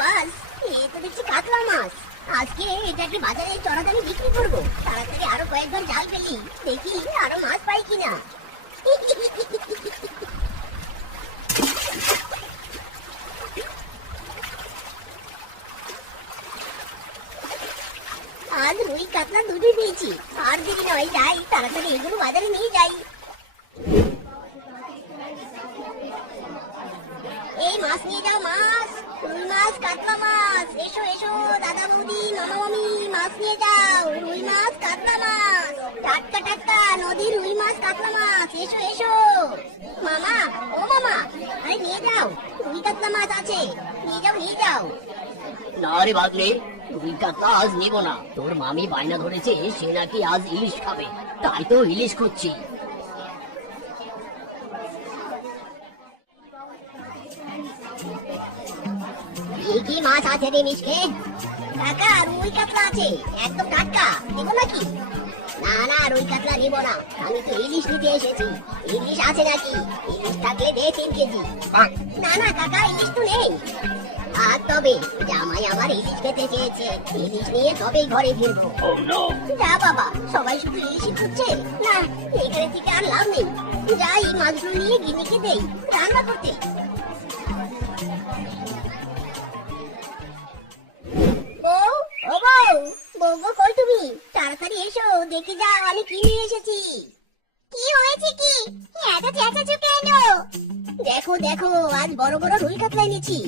বাস, এই তো দেখছি কাতলা মাছ। আজকে এটাকে বাজারে চড়া দামে বিক্রি করবো। তাড়াতাড়ি আরো কয়েকবার জাল ফেলি, দেখি আরো মাছ পাই কিনা। আজ রুই কাতলা দুটোই পেয়েছি। আর দেরি নয়, যাই তাড়াতাড়ি এগুলো বাজারে নিয়ে যাই। এই মাছ নিয়ে যাও, মাছ, রুই মাছ, কাতলা মাছ, এসো এসো দাদা বৌদি মামা মামি, মাছ নিয়ে যাও, রুই মাছ, কাতলা মাছ, টাটকা টাটকা নদীর রুই মাছ, কাতলা মাছ, এসো এসো। মামা, ও মামা, আরে নিয়ে যাও, রুই কাতলা মাছ আছে, নিয়ে যাও নিয়ে যাও। না রে ভাগ্নে, রুই কাতলা আজ নিব না। তোর মামি বায়না ধরেছে সে নাকি আজ ইলিশ খাবে, তাই তো ইলিশ খুঁজছি। কি মাছ আছে রে মিশকে? কাকা, রুই কাতলা আছে, একদম টাটকা, দেবো নাকি? না না, রুই কাতলা নিব না, আমি তো ইলিশ নিতে এসেছি। ইলিশ আছে নাকি? ইলিশ থাকলে দে 3 কেজি। না না কাকা, ইলিশ তো নেই। আর তবে জামাই আমার ইলিশ খেতে চেয়েছে, ইলিশ নিয়ে তবেই ঘরে ফিরবো। যা বাবা, সবাই শুধু ইলিশই খুঁজছে, না এখানে থেকে আর লাভ নেই। যাই মাছগুলো নিয়ে গিনিকে দেই রান্না করতে। বউ, ও বউ, বউ গো, কই তুমি? তাড়াতাড়ি এসো, দেখে যাও আমি কি নিয়ে এসেছি। কি হয়েছে কি? এত চেঁচাচ্ছ কেন? দেখো দেখো, আজ বড় বড় রুই কাতলা এনেছি।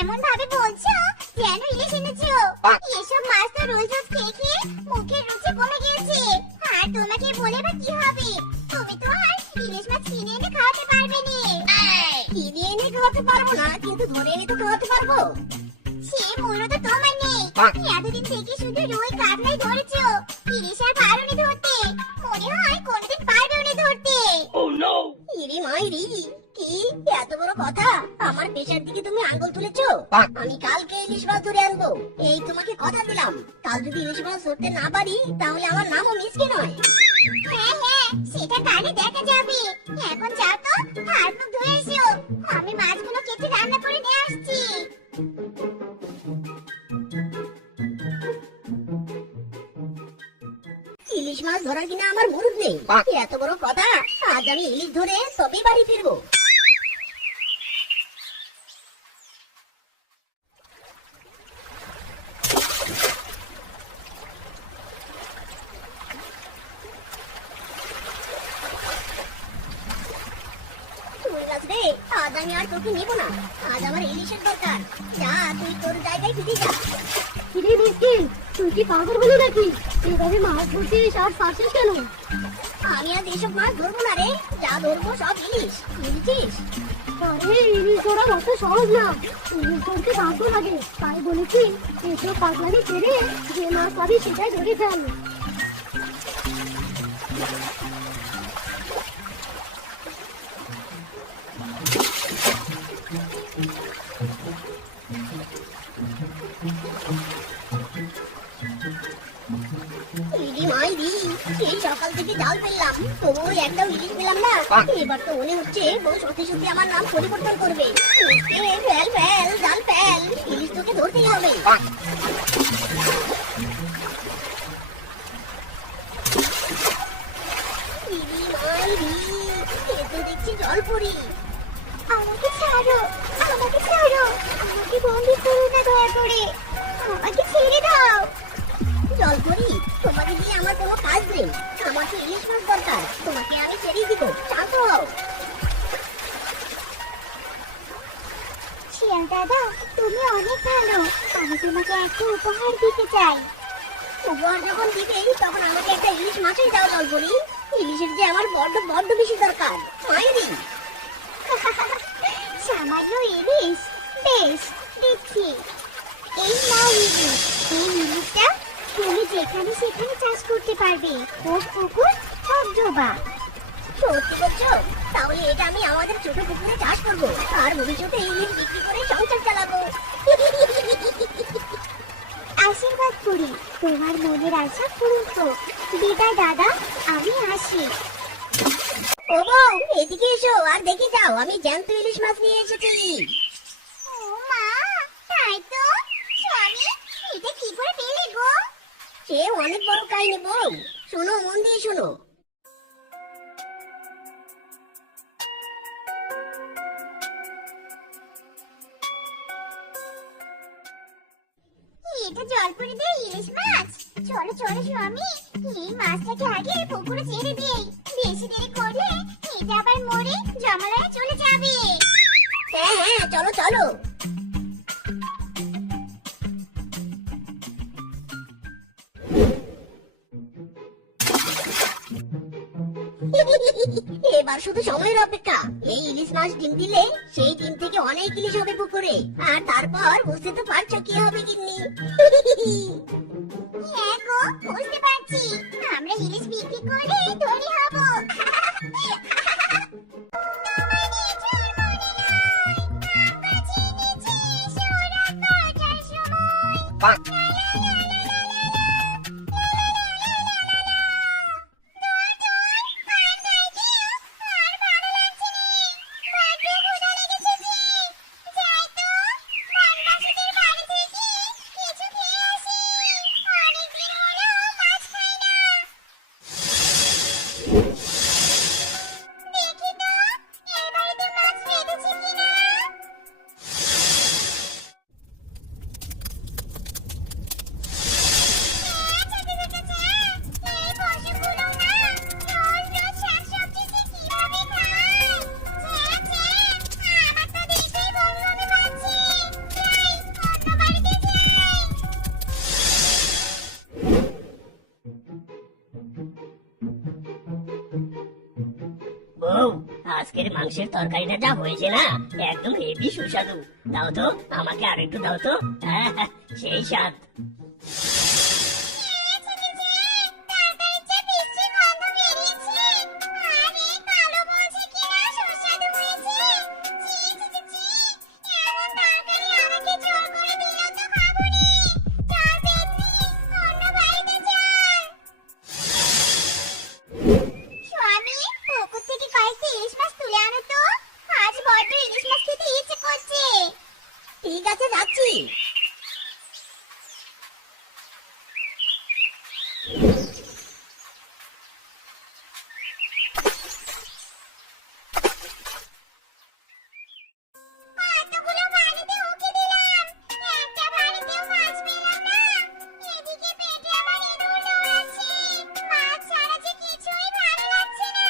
এমন ভাবে বলছো যেন ইলিশ এনেছো। এসব মাছ তো রোজ রোজ খেয়ে খেয়ে মুখের রুচি কমে গিয়েছে। আর তোমাকে বলে বা কি হবে? তুমি তো আর ইলিশ মাছ কিনে এনে খাওয়াতে পারবে না। কিনে এনে খাওয়াতে পারবো না, কিন্তু ধরে এনে তো খাওয়াতে পারবো। সে মূল্য তো তোমার নেই। এতদিন থেকে শুধু রুই কাতলাই ধরেছো, ইলিশ আর পারোনি ধরতে। মনে হয় কোনোদিন পারবেও না ধরতে। ইরি মাইরি, কি এত বড় কথা? আমার পেশার দিকে তুমি আঙ্গুল তুলেছো। আমি কালকে ইলিশ মাছ ধরে আনবো, এই তোমাকে কথা দিলাম। কাল যদি ইলিশ মাছ ধরতে না পারি, তাহলে আমার নামও মিসকে নয়। হ্যাঁ হ্যাঁ, সেটা কালে দেখা যাবে। এখন যাও তো, হাত মুখ ধুয়ে এসো, আমি মাছগুলো কেটে রান্না করে নিয়ে আসছি। ইলিশ মাছ ধরার কিনা আমার মুরুদ নেই। এত বড় কথা, আজ আমি ইলিশ ধরে তবেই বাড়ি ফিরবো। আজ আমি আর তোকে নিব না, আজ আমার ইলিশের দরকার। যা তুই তোর জায়গায় ফিরে যা। কিরে মিসকিন, তুই কি পাগল হলি নাকি? এভাবে মাছ ধরছিস আর ফাঁসিস কেন? আমি আজ এসব মাছ ধরবো না রে, যা ধরবো সব ইলিশ, বুঝছিস? আরে ইলিশ ধরা অত সহজ না, ইলিশ ধরতে ভাগ্য লাগে। তাই বলেছি এসব পাগলামি ছেড়ে যে মাছ পাবি সেটাই ধরে ফেল। সেই সকাল থেকে জাল ফেললাম, তবুও একটাও ইলিশ পেলাম না। এবার তো মনে হচ্ছে বউ সত্যি সত্যি আমার নাম পরিবর্তন করবে। ফেল ফেল, জাল ফেল, ইলিশ তোকে ধরতেই হবে। দেখছি জলপুরি। আমাকে ছাড়ো, আমাকে ছাড়ো, আমাকে বন্দি করো না দয়া করে, আমাকে ছেড়ে দাও। জলপুরি, তোমাকে দিয়ে আমার কোনো কাজ নেই। আমার তো ইলিশ মাছ দরকার, তোমাকে আমি ছেড়ে দিব, শান্ত হও। শিয়াল দাদা, তুমি অনেক ভালো, আমি তোমাকে একটা উপহার দিতে চাই। উপহার যখন দিবে তখন আমাকে একটা ইলিশ মাছই দাও জলপুরি। ইলিশের যে আমার বড্ড বড্ড বেশি দরকার। মাইরি সামান্য ইলিশ, বেশ দিচ্ছি। এই নাও ইলিশ, এই ইলিশটা তুমি যেখানে সেখানে চাষ করতে পারবে, হোক পুকুর হোক ডোবা। সত্যি বলছো? তাহলে এটা আমি আমাদের ছোট পুকুরে চাষ করবো, আর ভবিষ্যতে ইলিশ বিক্রি করে সংসার চালাবো। আশীর্বাদ করি তোমার মনের আশা পূরণ হোক। বিদায় দাদা, আমি আসি। ও বউ, এদিকে এসো আর দেখে যাও, আমি জ্যান্ত ইলিশ মাছ নিয়ে এসেছি। ও সে অনেক বড় কাহিনী বউ, শোনো, মন দিয়ে শোনো। এটা জলপুরিতে ইলিশ মাছ। চলো চলো স্বামী, এই মাছটাকে আগে পুকুরে ছেড়ে দেই। বেশি দেরি করলে এটা আবার মরে জমালয়ে চলে যাবে। হ্যাঁ হ্যাঁ, চলো চলো। এবার শুধু সময়ের অপেক্ষা। এই ইলিশ মাছ ডিম দিলে সেই ডিম থেকে অনেক ইলিশ হবে পুকুরে, আর তারপর বুঝতে তো পারছো কি হবে গিন্নি। হ্যাঁ গো, বুঝতে পারছি। আমরা ইলিশ বিক্রি করে ধনী হব। বউ, আজকের মাংসের তরকারিটা যা হয়েছে না, একদম হেভি সুস্বাদু। দাও তো, আমাকে আর একটু দাও তো। হ্যাঁ, সেই স্বাদ। স্বামী, পুকুর থেকে কয়েকটা ইলিশ মাছ তুলে আনো তো। আজ বড্ড ইলিশ মাছ খেতে ইচ্ছে করছে। ঠিক আছে, যাচ্ছি। এতগুলো বাড়িতে উঠে দিলাম, একটা বাড়িতেও মাছ পেলাম না। এদিকে পেটে আমার ইঁদুর দৌড়াচ্ছে। মাছ ছাড়া যে কিছুই ভালো লাগছে না।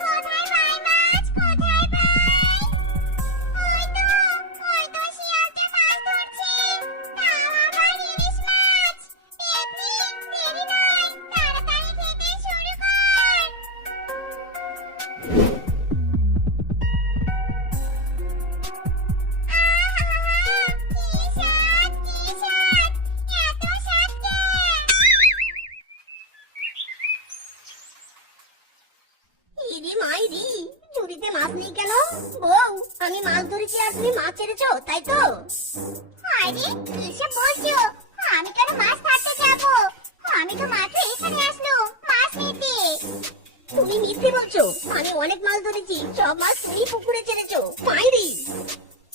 কোথায় পাই মাছ, কোথায় পাই? ওই তো শিয়ালটা মাছ ধরছে। তাও আবার ইলিশ মাছ। পেতনি, দেরি নয়, তাড়াতাড়ি খেতে শুরু কর। ইরি মাইরি, ঝুড়িতে মাছ নেই কেন? বউ, আমি মাছ ধরেছি আর তুমি মাছ ছেড়েছো, তাই তো? আরে এসব বলছো? আমি কেন মাছ ধরতে যাব? আমি তো মাত্র এখানে আসলাম মাছ নিতে। তুমি মিথ্যে বলছো। আমি অনেক মাছ ধরেছি, সব মাছ তুমি পুকুরে ছেড়েছো। মাইরি,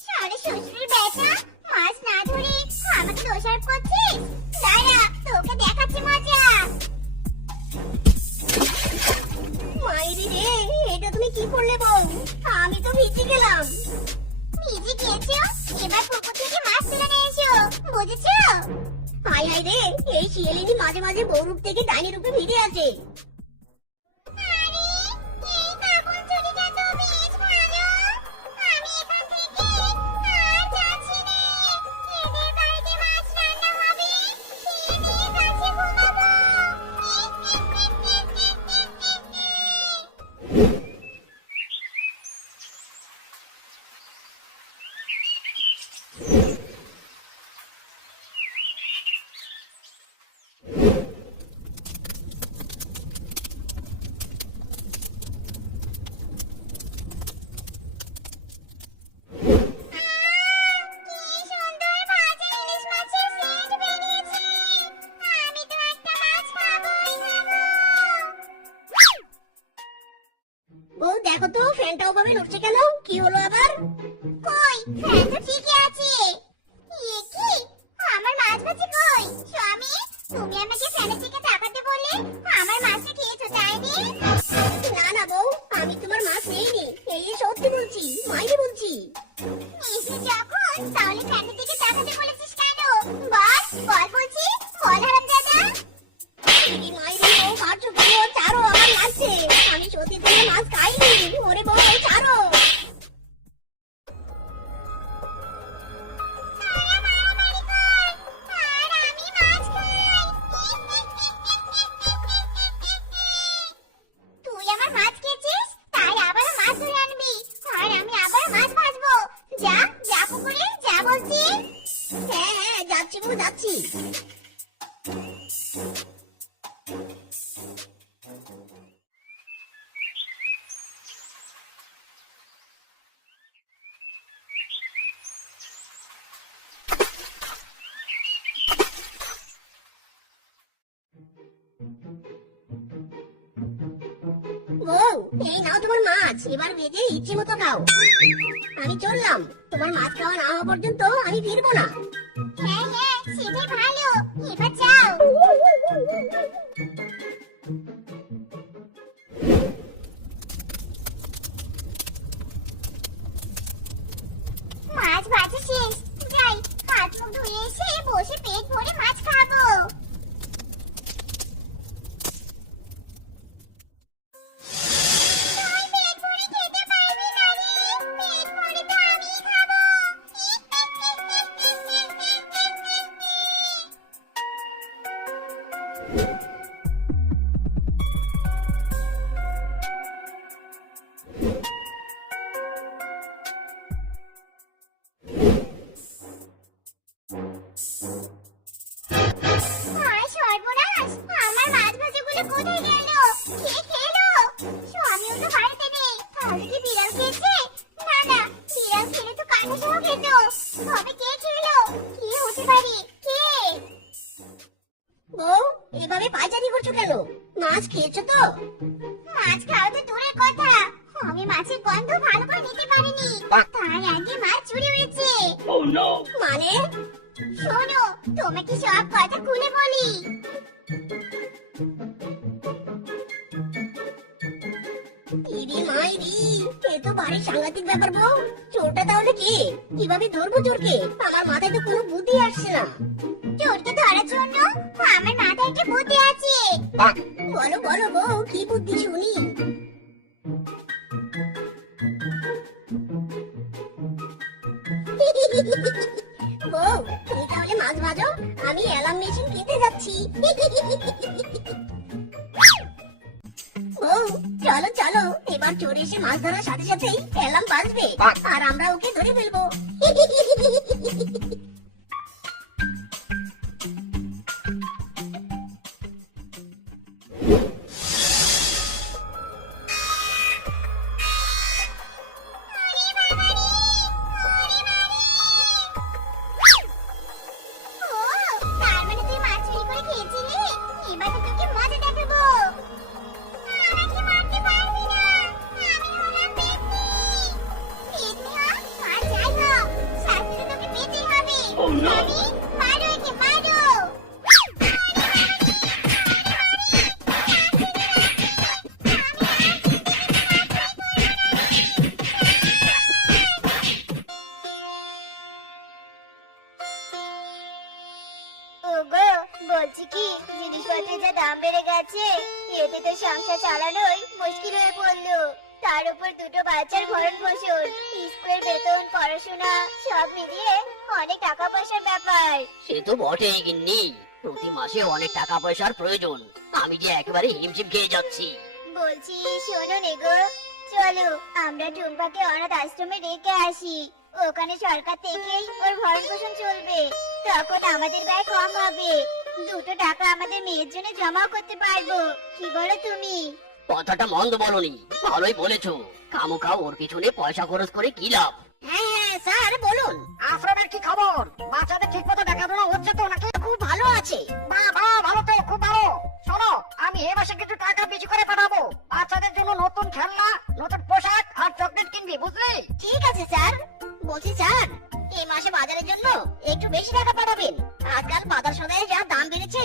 সারে শ্বশুরের বেটা, মাছ না ধরে আমাকে দোষারোপ করছিস? দাঁড়া, তোকে দেখাচ্ছি মজা। মাইরি রে, এটা তুমি কি করলে বউ? আমি তো ভিজে গেলাম। ভিজে গিয়েছো? এবার পুকুর থেকে মাছ তুলে নিয়ে এসো, বুঝেছো? হাই হাই রে, এই শিয়ালিনী মাঝে মাঝে বউ রূপ থেকে ডাইনি রূপে ফিরে আসে। আরে, এই কাপড় চুড়িটা তো বেশ ভালো। আমি এখান থেকে আর যাচ্ছি না। এদের বাড়িতে মাছ রান্না হবে, খেয়ে দিয়ে কাছে ঘুমাবো। কি সুন্দর ভাজা ইলিশ মাছের সেন্ট বেরিয়েছে। আমি তো একটা মাছ খাবোই খাবো। বউ দেখো তো, ফ্যানটা ওভাবে নড়ছে কেন? কি হলো আবার? কই, ফ্যান তো ঠিকই আছে। এ কি, আমার মাছ ভাজি কই? স্বামী, তুমি আমাকে ফ্যানের দিকে তাকাতে বলে আমার মাছটা খেয়েছো তাইনি? না না বউ, আমি তোমার মাছ নেইনি, এই সত্যি বলছি, মাইনে বলছি। এসে যখন তাহলে ফ্যানের দিকে তাকাতে বলেছিস কেন? বল বল বলছি, বল হারামজাদা। এই মাইনে বউ মারছো কেন? ছাড়ো, আমার লাগছে, আমি সত্যি তোমার মাছ খাইনি। ওরে বউ ছাড়ো। তোরা মারামারি কর, আর আমি মাছ খাই। তুই আমার মাছ খেয়েছিস, তাই আবারও মাছ ধরে আনবি, আর আমি আবারও মাছ ভাজবো। যা যা পুকুরে যা বলছি। হ্যাঁ হ্যাঁ, যাচ্ছি বউ, যাচ্ছি। বউ, এই নাও তোমার মাছ, এবার ভেজে ইচ্ছে মতো খাও। আমি চললাম, তোমার মাছ খাওয়া না হওয়া পর্যন্ত আমি ফিরবো না। হ্যাঁ হ্যাঁ, সেটাই ভালো, এবার যাও। মাছ ভাজা শেষ, যাই হাত মুখ ধুয়ে এসে বসে পেট ভরে মাছ খাবো। তুই পেট ভরে খেতে পারবি না রে, পেট ভরে তো আমিই খাবো। আর সর্বনাশ, আমার মাছ ভাজাগুলো কোথায় গেল? কে খেলো? স্বামীও তো বাড়িতে নেই, তাহলে কি বিড়াল খেয়েছে? না না, বিড়াল খেলে তো কাঁটা সহ খেত। তবে কে খেলো? কে হতে পারে? কে? বউ, এভাবে পায়চারি করছো কেন? মাছ খেয়েছো তো? মাছ খাওয়া তো দূরের কথা, আমি মাছের গন্ধ ভালো করে নিতে পারিনি, তার আগে মাছ চুরি হয়েছে। মানে? শোনো, তোমাকে সব কথা খুলে বলি। ইরি মাইরি, এ তো ভারী সাংঘাতিক ব্যাপার বউ। চোরটা তাহলে কে? কিভাবে ধরবো চোরকে? আমার মাথায় তো কোনো বুদ্ধি আসছে না। চোরকে ধরার জন্য আমার মাথায় একটা বুদ্ধি আছে। বলো বলো বউ, কি বুদ্ধি শুনি। বউ, তুমি তাহলে মাছ ভাজো, আমি অ্যালার্ম মেশিন কিনতে যাচ্ছি। বউ, চলো চলো, এবার চোর এসে মাছ ধরার সাথে সাথেই অ্যালার্ম বাজবে, আর আমরা ওকে ধরে ফেলবো। ও, তার মানে তুই মাছ চুরি করে খেয়েছিলি? এবার তো তোকে মজা দেখাবো। আমাকে মারতে পারবি না, আমি হলাম পেতনি। পেতনি হ, আর যাই হোক, শাস্তি তো তোকে পেতেই হবে। আমি মারো একে, মারো। ওগো, বলছি কি, জিনিসপত্রের যা দাম বেড়ে গেছে, এতে তো সংসার চালানোই মুশকিল হয়ে পড়লো। তার উপর দুটো বাচ্চার ভরণ পোষণ, স্কুলের বেতন, পড়াশোনা সব মিলিয়ে অনেক টাকা পয়সার ব্যাপার। সে তো বটেই গিন্নি, প্রতি মাসে অনেক টাকা পয়সার প্রয়োজন। আমি যে একেবারে হিমশিম খেয়ে যাচ্ছি। বলছি শোনো নে গো, চলো আমরা টুম্পাকে অনাথ আশ্রমে রেখে আসি। ওখানে সরকার থেকেই ওর ভরণ পোষণ চলবে, তখন আমাদের ব্যয় কম হবে। দুটো টাকা আমাদের মেয়ের জন্য জমাও করতে পারবো। কি বলো তুমি? কথাটা মন্দ বলনি, ভালোই বলেছো। খামোখা ওর পিছনে পয়সা খরচ করে কি লাভ? হ্যাঁ হ্যাঁ স্যার, বলুন। আশ্রমের কি খবর? বাচ্চাদের ঠিক মতো দেখাশোনা হচ্ছে তো নাকি? খুব ভালো আছে। বাহ বাহ, ভালো তো, খুব ভালো। শোনো, আমি এ মাসে কিছু টাকা বেশি করে পাঠাবো। বাচ্চাদের জন্য নতুন খেলনা, নতুন পোশাক আর চকলেট কিনবি, বুঝলি? ঠিক আছে স্যার। বলছি স্যার, এই মাসে বাজারের জন্য একটু বেশি টাকা পাঠাবেন। আজকাল বাজার সদায় যা দাম বেড়েছে,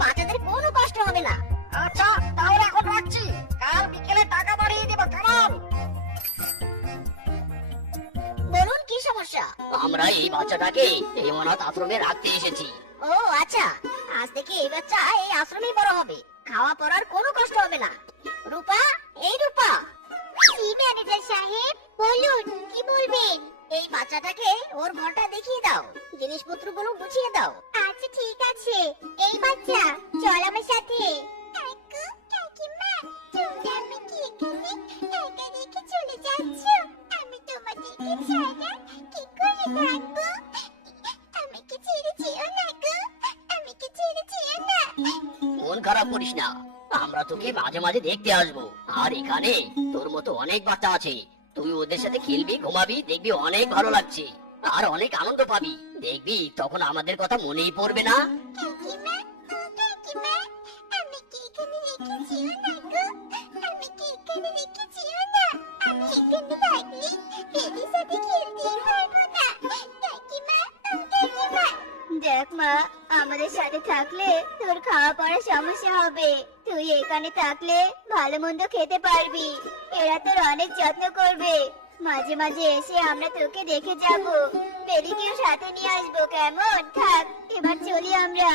বাচ্চাদের কোনো কষ্ট হবে না। আচ্ছা তাহলে এখন রাখছি, কাল বিকেলে টাকা বাড়িয়ে দেবো কেমন? বলুন কি সমস্যা? আমরা এই বাচ্চাটাকে এই অনাথ আশ্রমে রাখতে এসেছি। ও আচ্ছা, আজ থেকে এই বাচ্চা এই আশ্রমেই বড় হবে, খাওয়া পড়ার কোনো কষ্ট হবে না। রূপা, এই রূপা। জি ম্যানেজার সাহেব, বলুন কি বলবেন? এই বাচ্চাটাকে ওর ঘরটা দেখিয়ে দাও, জিনিসপত্রগুলো গুছিয়ে দাও। আচ্ছা ঠিক আছে। এই বাচ্চা চল আমার সাথে। কাকু, কাকিমা, তোমরা আমাকে এখানে একা রেখে চলে যাচ্ছ? আমি তোমাদেরকে ছাড়া কি করে থাকবো? আমাকে ছেড়ে যেও না গো, আমাকে ছেড়ে যেও না। মন খারাপ করিস না, আমরা তোকে মাঝে মাঝে দেখতে আসবো। আর এখানে তোর মতো অনেক বাচ্চা আছে, তুই ওদের সাথে খেলবি, ঘুমাবি, দেখবি অনেক ভালো লাগছে আর অনেক আনন্দ পাবি। দেখবি তখন আমাদের কথা মনেই পড়বে না। কাকিমা, ও কাকিমা, আমাকে এখানে রেখে যেও না গো, আমাকে এখানে রেখে যেও না। আমি এখানে থাকলে বেবির সাথে খেলতেই পারবো না। কাকিমা, ও কাকিমা। দেখ মা, আমাদের সাথে থাকলে তোর খাওয়া পড়ার সমস্যা হবে। তুই এখানে থাকলে ভালো মন্দ খেতে পারবি, এরা তোর অনেক যত্ন করবে। মাঝে মাঝে এসে আমরা তোকে দেখে যাব, বেরিকেও সাথে নিয়ে আসবো কেমন? থাক, এবার চলি আমরা।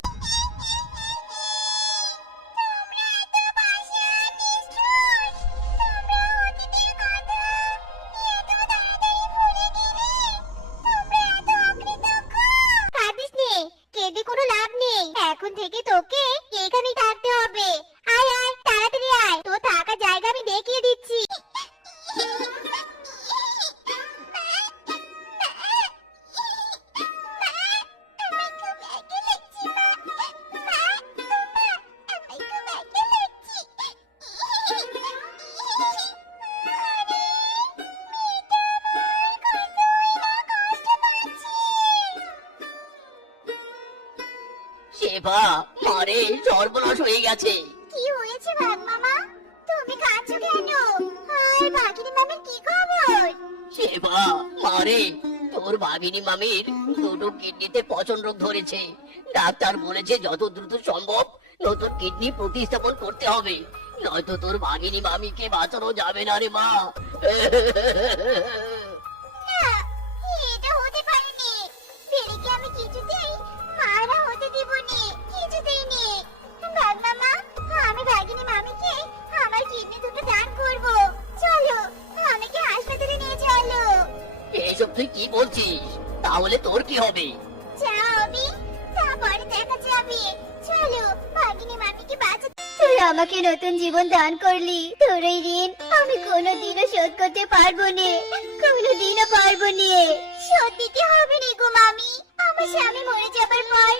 কাঁদিস নে, কেঁদে কোনো লাভ নেই। এখন থেকে তোকে এখানেই থাকতে হবে। আয় আয়, তাড়াতাড়ি আয়, তোর থাকার জায়গা আমি দেখিয়ে দিচ্ছি। শেফা, আরে সর্বনাশ হয়ে গেছে। কি হয়েছে ভাগ মামা? তুমি কাঁদছো কেন? আর বাঘিনী মামির কি খবর? শেফা, মারে তোর ভাগিনী মামির দুটো কিডনিতে পচন রোগ ধরেছে। ডাক্তার বলেছে যত দ্রুত সম্ভব নতুন কিডনি প্রতিস্থাপন করতে হবে, নয়তো তোর ভাগিনী মামিকে বাঁচানো যাবে না রে মা। না, এটা হতে পারেনি। বেরিকে আমি কিছুতেই মারা হতে দিব নি, কিছুতেই নি। ভাগ মামা, আমি ভাগিনী মামিকে আমার কিডনি দুটো দান করব। চলো, আমাকে হাসপাতালে নিয়ে চলো। এসব তুই কি বলছিস? তাহলে তোর কি হবে? যা আমি, তারপরে দেখা যাবে। চলো, ভাগিনী মামিকে বাঁচাতে। তুই আমাকে নতুন জীবন দান করলি, তোর এই ঋণ আমি কোনোদিনও শোধ করতে পারবো না, কোনোদিনও পারবো না। শোধ দিতে হবে নি গো মামি। আমার স্বামী মরে যাবার পর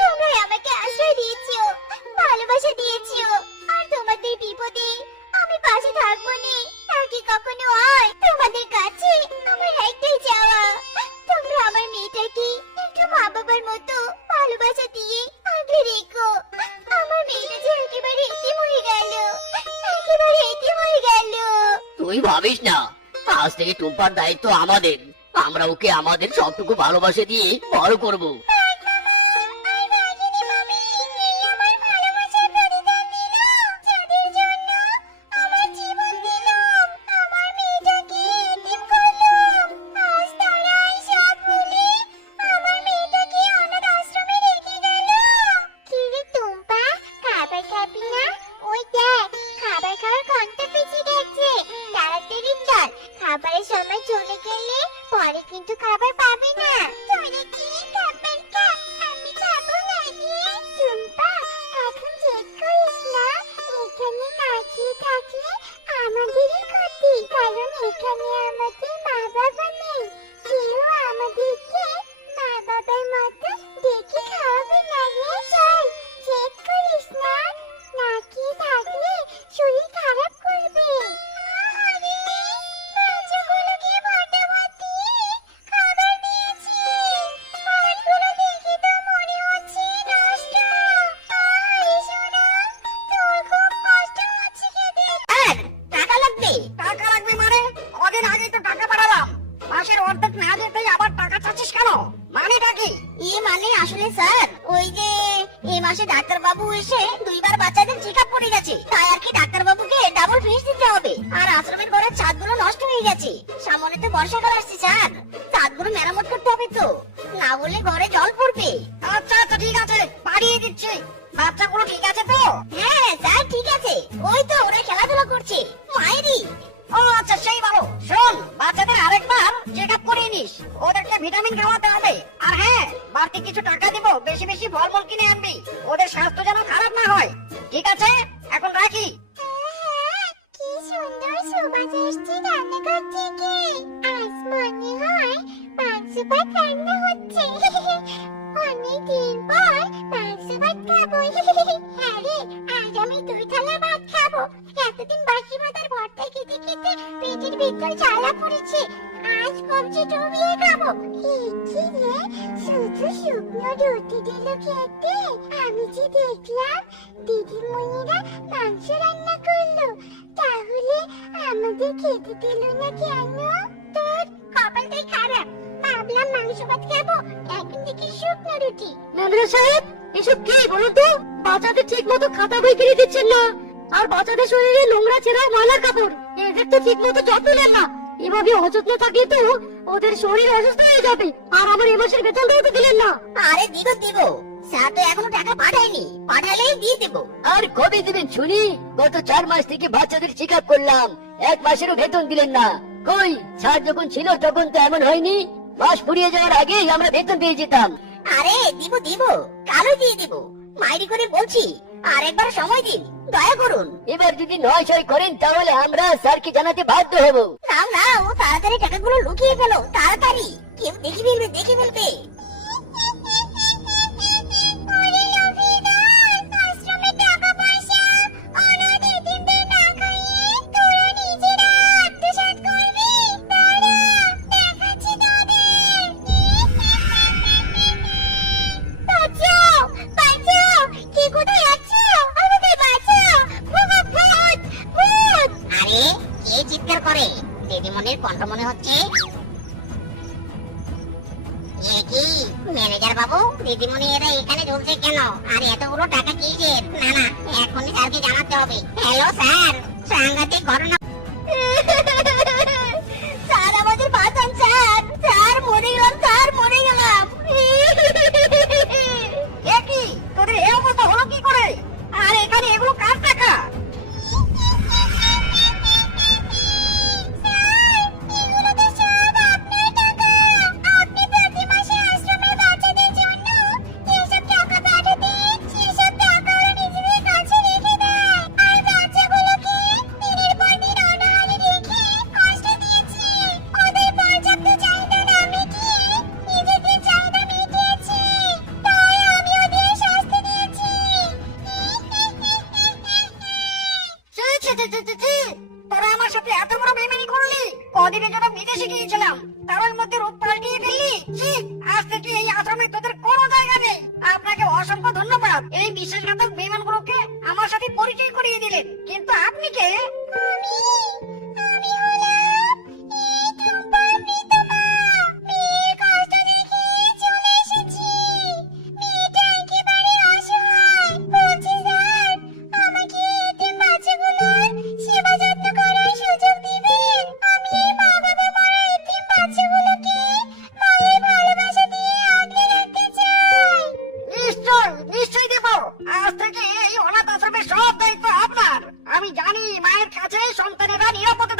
তোমরা আমাকে আশ্রয় দিয়েছো, ভালোবাসা দিয়েছো। আর তোমাদের বিপদে আমি পাশে থাকবো নি, তাকে কখনো হয় তোমাদের কাছে আমার একটাই চাওয়া, তোমরা আমার মেয়েটাকে একটু মা বাবার মতো ভালোবাসা দিয়ে আগলে রেখো। আমার মেয়েটা যে একেবারে এতিম হয়ে গেল, একেবারে এতিম হয়ে গেল। তুই ভাবিস না, আজ থেকে টুম্পার দায়িত্ব আমাদের। আমরা ওকে আমাদের সবটুকু ভালোবাসা দিয়ে বড় করব। খাবারের সময় চলে গেলে পরে কিন্তু খাবার পাবে না। তোরা কি খাবার খা, আমি খাবো না রে। টুম্পা, এখন জেদ করিস না, এখানে না খেয়ে থাকলে আমাদেরই ক্ষতি, কারণ এখানে আমাদের মা বাবা নেই। কেউ আমাদেরকে মা বাবার মতো দেখে খাওয়াবে না রে। চল, জেদ করিস না, না খেয়ে থাকলে শরীর খারাপ করবে। টাকা লাগবে মানে? কদিন আগে তো টাকা পাঠালাম, মাসের অর্ধেক না যেতেই আবার টাকা চাচ্ছিস কেন? মানেটা কি? মানে আসলে স্যার, ওই যে এই মাসে ডাক্তার বাবু এসে দুইবার বাচ্চাদের চেক আপ করে গেছে, তাই আর কি ডাক্তার বাবুকে ডাবল ফিস দিতে হবে। আর আশ্রমের ঘরের ছাদগুলো নষ্ট হয়ে গেছে, সামনে তো বর্ষাকাল আসছে স্যার, ছাদগুলো মেরামত করতে হবে তো, না বললে ঘরে জল পড়বে। আচ্ছা আচ্ছা ঠিক আছে, বাড়িয়ে দিচ্ছি। বাচ্চাগুলো ঠিক আছে তো? হ্যাঁ স্যার ঠিক আছে, ওই তো ওরা খেলাধুলা করছে। মায়েরি ও আচ্ছা সেই ভালো। শোন, বাচ্চাদের আরেকবার চেক আপ করিয়ে নিস, ওদেরকে ভিটামিন খাওয়াতে হবে। আর হ্যাঁ, বাড়তি কিছু টাকা দিব, বেশি বেশি ফলমূল কিনে আনবি, ওদের স্বাস্থ্য যেন খারাপ না হয়। ঠিক আছে, এখন রাখি। কি সুন্দর সুবাস আসছে রান্নাঘর থেকে। আজ মনে হয় মাংস ভাত রান্না হচ্ছে। অনেকদিন পর মাংস ভাত খাবো। হ্যাঁ রে, আজ আমি 2 থালা ভাত খাবো। এতদিন বাসি ভাত আর ভর্তা খেতে খেতে পেটের ভিতর জ্বালা পড়েছে, আজ কবজি ডুবিয়ে খাবো। কি রে, শুধু শুকনো রুটি দিল খেতে। আমি যে দেখলাম দিদিমণিরা মাংস রান্না করলো, তাহলে আমাদের খেতে দিল না কেন? তোর কপালটাই খারাপ, ভাবলাম মাংস ভাত খাবো, এখন দেখি শুকনো রুটি। ম্যানেজার সাহেব, এসব কি বলুন তো? বাচ্চাদের ঠিক মতো খাতা বই কিনে দিচ্ছেন না, আর বাচ্চাদের শরীরে নোংরা ছেঁড়া ময়লার কাপড়, এদের তো ঠিক মতো যত্ন নেন না। এভাবে অযত্ন থাকলে তো ওদের শরীর অসুস্থ হয়ে যাবে। আর আমার এই মাসের বেতনটাও তো দিলেন না। আরে দিব, স্যার তো এখনো টাকা পাঠায়নি, পাঠালেই দিয়ে দেবো। আর কবে দিবেন শুনি? গত 4 মাস থেকে বাচ্চাদের চেক আপ করলাম, 1 মাসেরও বেতন দিলেন না। কই, স্যার যখন ছিল তখন তো এমন হয়নি, মাস ফুরিয়ে যাওয়ার আগেই আমরা বেতন পেয়ে যেতাম। আরে দিব, কালই দিয়ে দিব, মাইরি করে বলছি। আর একবার সময় দিন, দয়া করুন। এবার যদি 9 করেন তাহলে আমরা স্যারকে জানাতে বাধ্য হব। না ও তাড়াতাড়ি টাকাগুলো লুকিয়ে ফেলো, তাড়াতাড়ি, কেউ দেখে ফেলবে। ওরে লোভিনা, আশ্রমে টাকা পয়সা অনাথ এতিমদের না খাইয়ে তোরা নিজেরা আত্মসাৎ করবি। দাঁড়া, দেখাচ্ছি তোদের। বাঁচাও, বাঁচাও, কে কোথায় আছো? আমাদের বাঁচাও, ভূত, ভূত। আরে কে চিৎকার করে? দিদিমণির কণ্ঠ মনে হচ্ছে। এ কি ম্যানেজার বাবু, দিদিমণি এরা এখানে ঝুলছে কেন? আর এতগুলো টাকা কিসের? না এখনই স্যারকে জানাতে হবে। হ্যালো স্যার, সাংঘাতিক ঘটনা। স্যার আমাদের বাঁচান স্যার, স্যার মরে গেলাম। এ কি, তোদের এই অবস্থা হলো কি করে? আর এখানে এগুলো কার টাকা? এগুলো তো সব আপনার টাকা। আপনি প্রতি মাসে আশ্রমের বাচ্চাদের জন্য যেসব টাকা পাঠাতেন, সেসব টাকা ওরা নিজেদের কাছে রেখে দেয়। আর বাচ্চাগুলোকে দিনের পর দিন অনাহারে রেখে কষ্ট দিয়েছে। ওদের পর্যাপ্ত চাহিদা না মিটিয়ে নিজেদের চাহিদা মিটিয়েছে, তাই আমি ওদের শাস্তি দিয়েছি। তোরা আমার সাথে এত বড় বেইমানি করলি? কদিনের জন্য বিদেশে গিয়েছিলাম, তার মধ্যে রূপ পাল্টিয়ে ফেললি। ছি, আজ থেকে এই আশ্রমে তোদের কোনো জায়গা নেই। আপনাকে অসংখ্য ধন্যবাদ, এই বিশ্বাসঘাতক বেইমানগুলোকে আমার সাথে পরিচয় করিয়ে দিলেন। কিন্তু আপনি কে? আমি হলাম এই টুম্পার মৃত মা। মেয়ের কষ্ট দেখে চলে এসেছি। মেয়েটা একেবারে অসহায়। বলছি স্যার, আমাকে এতিম বাচ্চাগুলোর সেবা যত্ন করার সুযোগ দিবেন। আমি এই মা বাবা মরা এতিম বাচ্চাগুলোকে মায়ের ভালোবাসা দিয়ে আগলে রাখতে চাই। নিশ্চয়ই দেব। আজ থেকে এই অনাথ আশ্রমের সব দায়িত্ব আপনার। আমি জানি মায়ের কাছে সন্তানেরা নিরাপদে